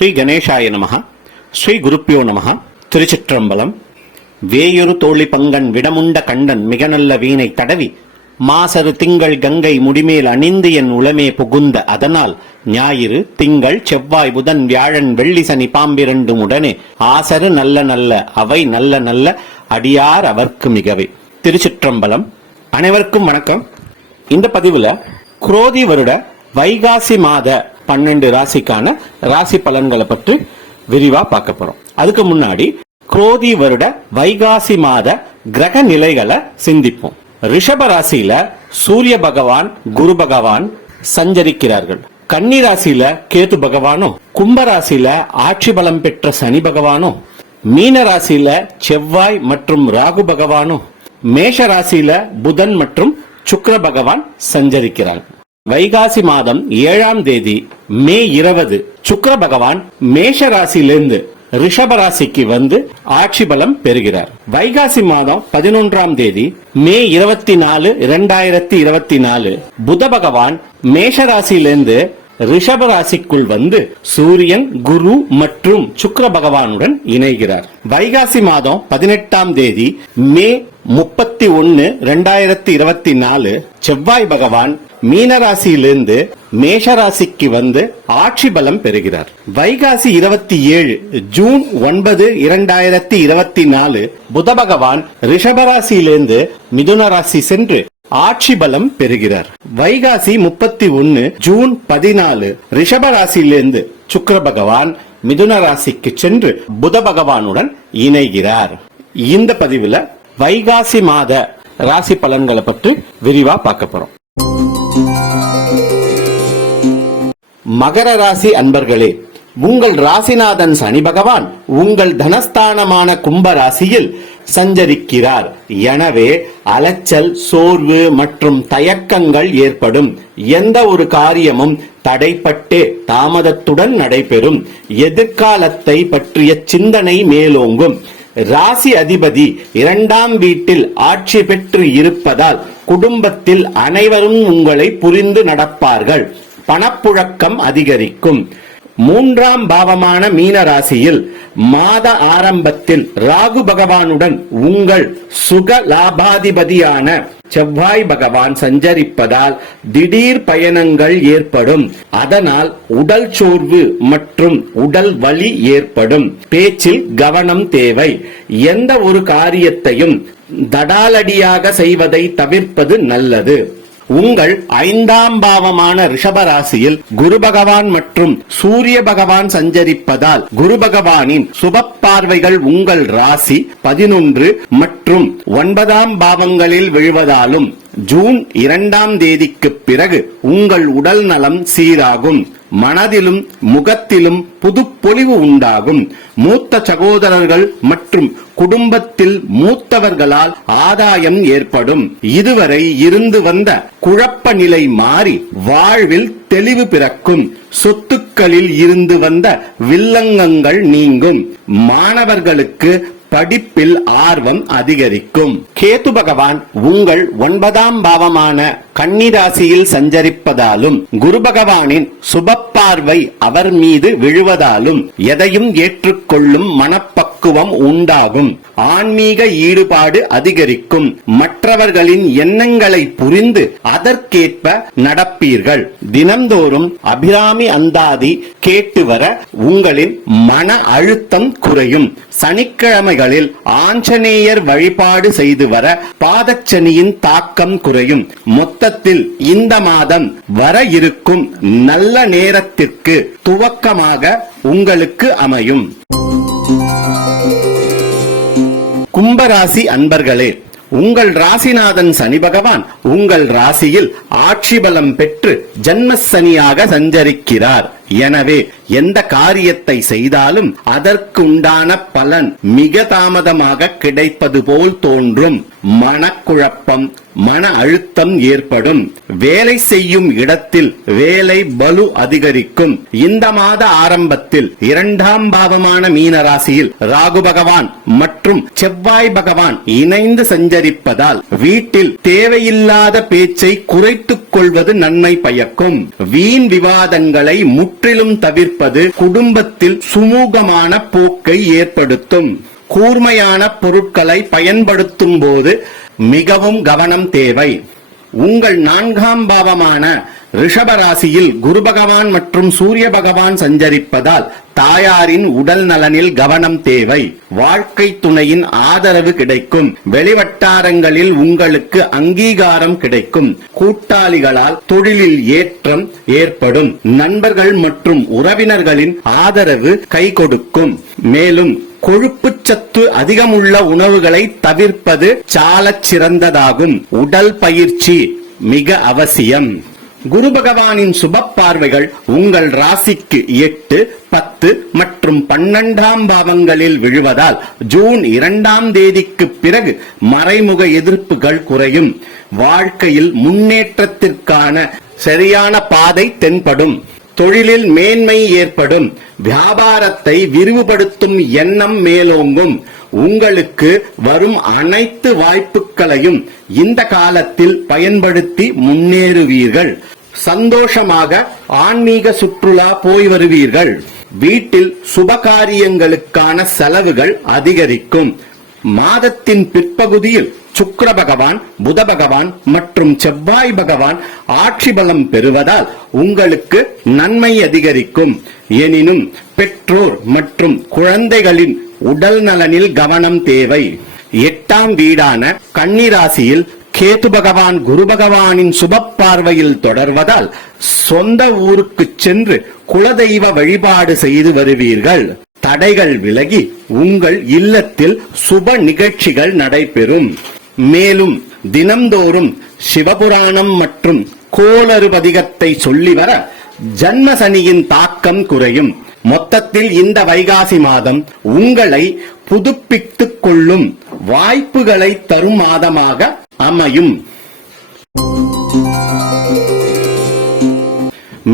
ஸ்ரீ கணேசாய நமஹ ஸ்ரீ குருப்பியோ நமஹ திருச்சிற்றம்பலம். வேயொரு தோழி பங்கன் விடமுண்ட கண்டன் மிக நல்ல வீணை தடவி மாசரு திங்கள் கங்கை முடிமேல் அணிந்து என் உளமே புகுந்த அதனால் ஞாயிறு திங்கள் செவ்வாய் புதன் வியாழன் வெள்ளி சனி பாம்பிரண்டும் உடனே ஆசரு நல்ல நல்ல அவை நல்ல நல்ல அடியார் அவர்க்கு மிகவே. திருச்சிற்றம்பலம். அனைவருக்கும் வணக்கம். இந்த பதிவுல குரோதி வருட வைகாசி மாத பன்னெண்டு ராசிக்கான ராசி பலன்களை பற்றி விரிவா பார்க்க போறோம். அதுக்கு முன்னாடி குரோதி வருட வைகாசி மாத கிரக நிலைகளை சிந்திப்போம். ரிஷப ராசியில சூரிய பகவான் குரு பகவான் சஞ்சரிக்கிறார்கள். கன்னி ராசியில கேது பகவானும் கும்ப ராசியில ஆட்சி பலம் பெற்ற சனி பகவானும் மீன ராசியில செவ்வாய் மற்றும் ராகு பகவானும் மேஷ ராசியில புதன் மற்றும் சுக்கர பகவான் சஞ்சரிக்கிறார்கள். வைகாசி மாதம் ஏழாம் தேதி மே இருபது சுக்கர பகவான் மேஷ ராசியிலிருந்து ரிஷப ராசிக்கு வந்து ஆட்சி பலம் பெறுகிறார். வைகாசி மாதம் பதினொன்றாம் தேதி மே இருபத்தி நாலு இரண்டாயிரத்தி இருபத்தி நாலு புத பகவான் மேஷ ராசியிலிருந்து ரிஷப ராசிக்குள் வந்து சூரியன் குரு மற்றும் சுக்கர பகவானுடன் இணைகிறார். வைகாசி மாதம் பதினெட்டாம் தேதி மே முப்பத்தி ஒன்னு ரெண்டாயிரத்தி இருபத்தி நாலு செவ்வாய் பகவான் மீனராசியிலிருந்து மேஷராசிக்கு வந்து ஆட்சி பலம் பெறுகிறார். வைகாசி இருபத்தி ஏழு ஜூன் ஒன்பது இரண்டாயிரத்தி இருபத்தி நாலு புத பகவான் ரிஷபராசியிலிருந்து மிதுன ராசி சென்று ஆட்சி பலம் பெறுகிறார். வைகாசி முப்பத்தி ஒன்னு ஜூன் பதினாலு ரிஷப ராசியிலிருந்து பகவான் மிதுன ராசிக்கு சென்று புத பகவானுடன் இணைகிறார். இந்த பதிவுல வைகாசி மாத ராசி பலன்களை பற்றி விரிவா பார்க்க போறோம். மகர ராசி அன்பர்களே உங்கள் ராசிநாதன் சனி பகவான் உங்கள் தனஸ்தானமான கும்ப ராசியில் சஞ்சரிக்கிறார். எனவே அலைச்சல் சோர்வு மற்றும் தயக்கங்கள் ஏற்படும். எந்த ஒரு காரியமும் தடைப்பட்டு தாமதத்துடன் நடைபெறும். எதிர்காலத்தை பற்றிய சிந்தனை மேலோங்கும். ராசி அதிபதி இரண்டாம் வீட்டில் ஆட்சி பெற்று இருப்பதால் குடும்பத்தில் அனைவரும் உங்களை புரிந்து நடப்பார்கள். பணப்புழக்கம் அதிகரிக்கும். மூன்றாம் பாவமான மீன ராசியில் மாத ஆரம்பத்தில் ராகு பகவானுடன் உங்கள் சுக லாபாதிபதியான செவ்வாய் பகவான் சஞ்சரிப்பதால் திடீர் பயணங்கள் ஏற்படும். அதனால் உடல் சோர்வு மற்றும் உடல் வலி ஏற்படும். பேச்சில் கவனம் தேவை. எந்த ஒரு காரியத்தையும் தடாலடியாக செய்வதை தவிர்ப்பது நல்லது. உங்கள் ஐந்தாம் பாவமான ரிஷபராசியில் குரு பகவான் மற்றும் சூரிய பகவான் சஞ்சரிப்பதால் குரு பகவானின் சுப பார்வைகள் உங்கள் ராசி பதினொன்று மற்றும் ஒன்பதாம் பாவங்களில் விழுவதாலும் ஜூன் இரண்டாம் தேதிக்கு பிறகு உங்கள் உடல் நலம் சீராகும். மனதிலும் முகத்திலும் புதுப்பொலிவு உண்டாகும். மூத்த சகோதரர்கள் மற்றும் குடும்பத்தில் மூத்தவர்களால் ஆதாயம் ஏற்படும். இதுவரை இருந்து வந்த குழப்ப நிலை மாறி வாழ்வில் தெளிவு பிறக்கும். சொத்துக்களில் இருந்து வந்த வில்லங்கங்கள் நீங்கும். மாணவர்களுக்கு படிப்பில் ஆர்வம் அதிகரிக்கும். கேது பகவான் உங்கள் ஒன்பதாம் பாவமான கன்னிராசியில் சஞ்சரிப்பதாலும் குரு பகவானின் சுப பார்வை அவர் மீது விழுவதாலும் எதையும் ஏற்றுக்கொள்ளும் மனப்பக்குவம் உண்டாகும். ஆன்மீக ஈடுபாடு அதிகரிக்கும். மற்றவர்களின் எண்ணங்களை புரிந்து அதற்கேற்ப நடப்பீர்கள். தினந்தோறும் அபிராமி அந்தாதி கேட்டு வர உங்களின் மன அழுத்தம் குறையும். சனிக்கிழமைகளில் ஆஞ்சநேயர் வழிபாடு செய்து வர பாதச்சனியின் தாக்கம் குறையும். மொத்தத்தில் இந்த மாதம் வர இருக்கும் நல்ல நேரத்திற்கு துவக்கமாக உங்களுக்கு அமையும். கும்பராசி அன்பர்களே உங்கள் ராசிநாதன் சனி பகவான் உங்கள் ராசியில் ஆட்சி பலம் பெற்று ஜன்மசனியாக சஞ்சரிக்கிறார். எனவே எந்த காரியத்தை செய்தாலும் அதற்குண்டான பலன் மிக தாமதமாக கிடைப்பது போல் தோன்றும். மனக்குழப்பம் மன அழுத்தம் ஏற்படும். வேலை செய்யும் இடத்தில் வேலை பலு அதிகரிக்கும். இந்த மாத ஆரம்பத்தில் இரண்டாம் பாவமான மீன ராசியில் ராகு பகவான் மற்றும் செவ்வாய் பகவான் இணைந்து சஞ்சரிப்பதால் வீட்டில் தேவையில்லாத பேச்சை குறைத்துக் கொள்வது நன்மை பயக்கும். வீண் விவாதங்களை முற்றிலும் தவிர்ப்பது குடும்பத்தில் சுமூகமான போக்கை ஏற்படுத்தும். கூர்மையான பொருட்களை பயன்படுத்தும் போது மிகவும் கவனம் தேவை. உங்கள் நான்காம் பாவமான ரிஷபராசியில் குரு பகவான் மற்றும் சூரிய பகவான் சஞ்சரிப்பதால் தாயாரின் உடல் நலனில் கவனம் தேவை. வாழ்க்கை துணையின் ஆதரவு கிடைக்கும். வெளிவட்டாரங்களில் உங்களுக்கு அங்கீகாரம் கிடைக்கும். கூட்டாளிகளால் தொழிலில் ஏற்றம் ஏற்படும். நண்பர்கள் மற்றும் உறவினர்களின் ஆதரவு கை கொடுக்கும். மேலும் கொழுப்பு சத்து அதிகமுள்ள உணவுகளை தவிர்ப்பது சாலச் சிறந்ததாகும். உடல் பயிற்சி மிக அவசியம். குரு பகவானின் சுப பார்வைகள் உங்கள் ராசிக்கு எட்டு பத்து மற்றும் பன்னெண்டாம் பாவங்களில் விழுவதால் ஜூன் இரண்டாம் தேதிக்கு பிறகு மறைமுக எதிர்ப்புகள் குறையும். வாழ்க்கையில் முன்னேற்றத்திற்கான சரியான பாதை தென்படும். தொழிலில் மேன்மை ஏற்படும். வியாபாரத்தை விரிவுபடுத்தும் எண்ணம் மேலோங்கும். உங்களுக்கு வரும் அனைத்து வாய்ப்புகளையும் இந்த காலத்தில் பயன்படுத்தி முன்னேறுவீர்கள். சந்தோஷமாக ஆன்மீக சுற்றுலா போய் வருவீர்கள். வீட்டில் சுபகாரியங்களுக்கான செலவுகள் அதிகரிக்கும். மாதத்தின் பிற்பகுதியில் சுக்கர பகவான் புத பகவான் மற்றும் செவ்வாய் பகவான் ஆட்சி பலம் பெறுவதால் உங்களுக்கு நன்மை அதிகரிக்கும். எனினும் பெற்றோர் மற்றும் குழந்தைகளின் உடல் நலனில் கவனம் தேவை. எட்டாம் வீடான கன்னிராசியில் கேது பகவான் குரு பகவானின் சுப பார்வையில் தொடர்வதால் சொந்த ஊருக்கு சென்று குலதெய்வ வழிபாடு செய்து வருவீர்கள். தடைகள் விலகி உங்கள் இல்லத்தில் சுப நிகழ்ச்சிகள் நடைபெறும். மேலும் தினம்தோறும் சிவபுராணம் மற்றும் கோளறு பதிகத்தை சொல்லி வர ஜன்ம சனியின் தாக்கம் குறையும். மொத்தத்தில் இந்த வைகாசி மாதம் உங்களை புதுப்பித்துக் கொள்ளும் வாய்ப்புகளை தரும் மாதமாக அமையும்.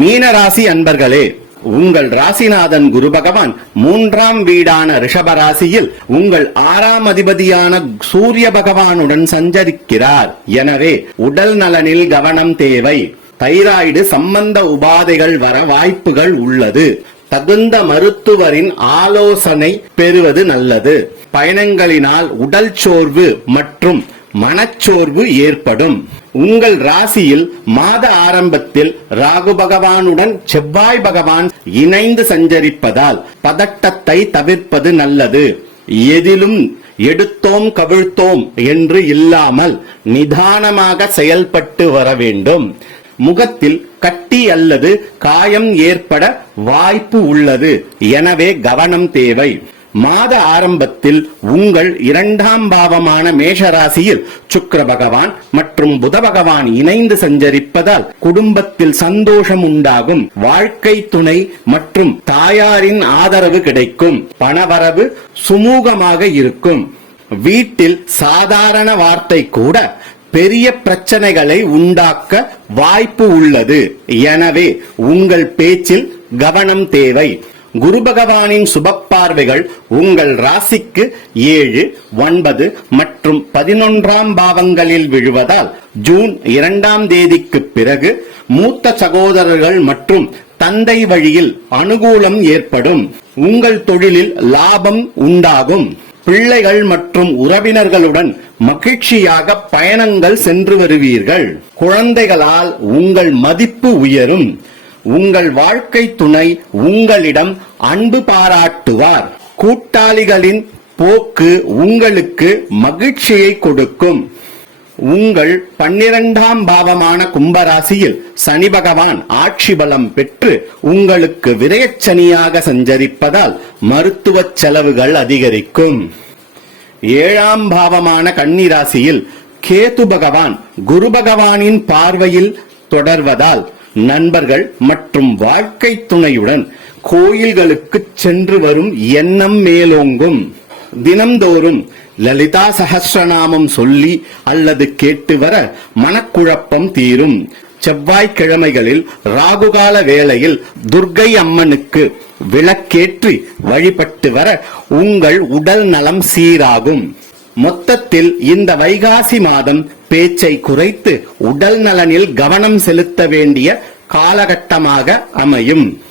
மீனராசி அன்பர்களே உங்கள் ராசிநாதன் குரு பகவான் மூன்றாம் வீடான ரிஷப ராசியில் உங்கள் ஆறாம் அதிபதியான சூரிய பகவானுடன் சஞ்சரிக்கிறார். எனவே உடல் நலனில் கவனம் தேவை. தைராய்டு சம்பந்த உபாதைகள் வர வாய்ப்புகள் உள்ளது. தகுந்த மருத்துவரின் ஆலோசனை பெறுவது நல்லது. பயணங்களினால் உடல் சோர்வு மற்றும் மனச்சோர்வு ஏற்படும். உங்கள் ராசியில் மாத ஆரம்பத்தில் ராகு பகவானுடன் செவ்வாய் பகவான் இணைந்து சஞ்சரிப்பதால் பதட்டத்தை தவிர்ப்பது நல்லது. எதிலும் எடுத்தோம் கவிழ்த்தோம் என்று இல்லாமல் நிதானமாக செயல்பட்டு வர வேண்டும். முகத்தில் கட்டி அல்லது காயம் ஏற்பட வாய்ப்பு உள்ளது. எனவே கவனம் தேவை. மாத ஆரம்பத்தில் உங்கள் இரண்டாம் பாவமான மேஷராசியில் சுக்கர பகவான் மற்றும் புத பகவான் இணைந்து சஞ்சரிப்பதால் குடும்பத்தில் சந்தோஷம் உண்டாகும். வாழ்க்கை துணை மற்றும் தாயாரின் ஆதரவு கிடைக்கும். பணவரவு சுமூகமாக இருக்கும். வீட்டில் சாதாரண வார்த்தை கூட பெரிய பிரச்சனைகளை உண்டாக்க வாய்ப்பு உள்ளது. எனவே உங்கள் பேச்சில் கவனம் தேவை. குரு பகவானின் சுப பார்வைகள் உங்கள் ராசிக்கு ஏழு ஒன்பது மற்றும் பதினொன்றாம் பாவங்களில் விழுவதால் ஜூன் இரண்டாம் தேதிக்கு பிறகு மூத்த சகோதரர்கள் மற்றும் தந்தை வழியில் அனுகூலம் ஏற்படும். உங்கள் தொழிலில் லாபம் உண்டாகும். பிள்ளைகள் மற்றும் உறவினர்களுடன் மகிழ்ச்சியாக பயணங்கள் சென்று வருவீர்கள். குழந்தைகளால் உங்கள் மதிப்பு உயரும். உங்கள் வாழ்க்கை துணை உங்களிடம் அன்பு பாராட்டுவார். கூட்டாளிகளின் போக்கு உங்களுக்கு மகிழ்ச்சியை கொடுக்கும். உங்கள் பன்னிரண்டாம் பாவமான கும்பராசியில் சனி பகவான் ஆட்சி பலம் பெற்று உங்களுக்கு விரயச்சனியாக சஞ்சரிப்பதால் மருத்துவ செலவுகள் அதிகரிக்கும். ஏழாம் பாவமான கன்னிராசியில் கேது பகவான் குரு பகவானின் பார்வையில் தொடர்வதால் நண்பர்கள் மற்றும் வாழ்க்கை துணையுடன் கோயில்களுக்கு சென்று வரும் எண்ணம் மேலோங்கும். தினம்தோறும் லலிதா சஹஸ்ரநாமம் சொல்லி அல்லது கேட்டு வர மனக்குழப்பம் தீரும். செவ்வாய்க்கிழமைகளில் ராகுகால வேளையில் துர்க்கை அம்மனுக்கு விளக்கேற்றி வழிபட்டு வர உங்கள் உடல் நலம் சீராகும். மொத்தத்தில் இந்த வைகாசி மாதம் பேச்சை குறைத்து உடல் நலனில் கவனம் செலுத்த வேண்டிய காலகட்டமாக அமையும்.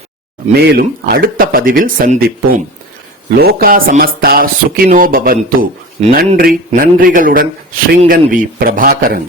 மேலும் அடுத்த பதிவில் சந்திப்போம். லோகா சமஸ்தா சுகினோ பவந்து. நன்றி நன்றிகளுடன் ஸ்ரீங்கன் வி பிரபாகரன்.